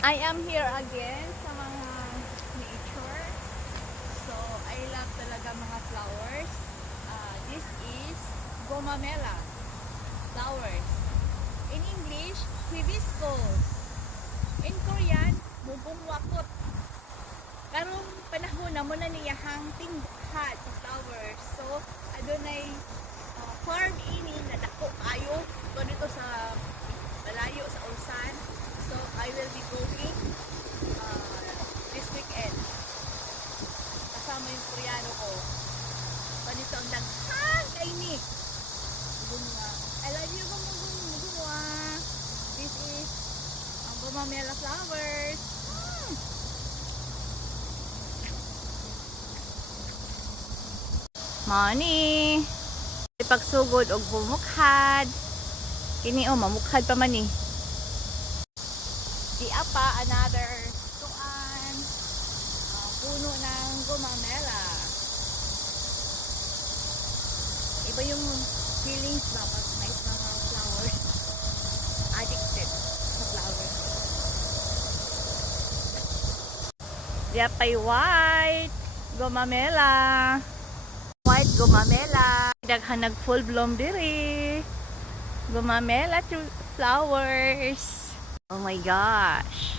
I am here again sa mga nature. So, I love talaga mga flowers. This is gomamela flowers. In English, hibiscus. In Korean, bubong wakot. Karong panahon na mo na niyahang tinghat sa flowers. So, adunay farm ini na dako kayo dito sa malayo sa Ulsan. So, I will be going this weekend. Kasama yung Koreano ko. So, dito ang daghang kaini. Bunga. I love you, bunga. This is ang gomamela flowers. Money. Pagsugod og bumukhad. Kini mamukhad pa man ni. Di apa another tuan puno ng gomamela. Iba yung feelings ba pag may mga flowers. Addicted sa flowers. Di apay white gomamela. White gomamela. Daghan nag full bloom diri. Gomamela flowers. Oh my gosh.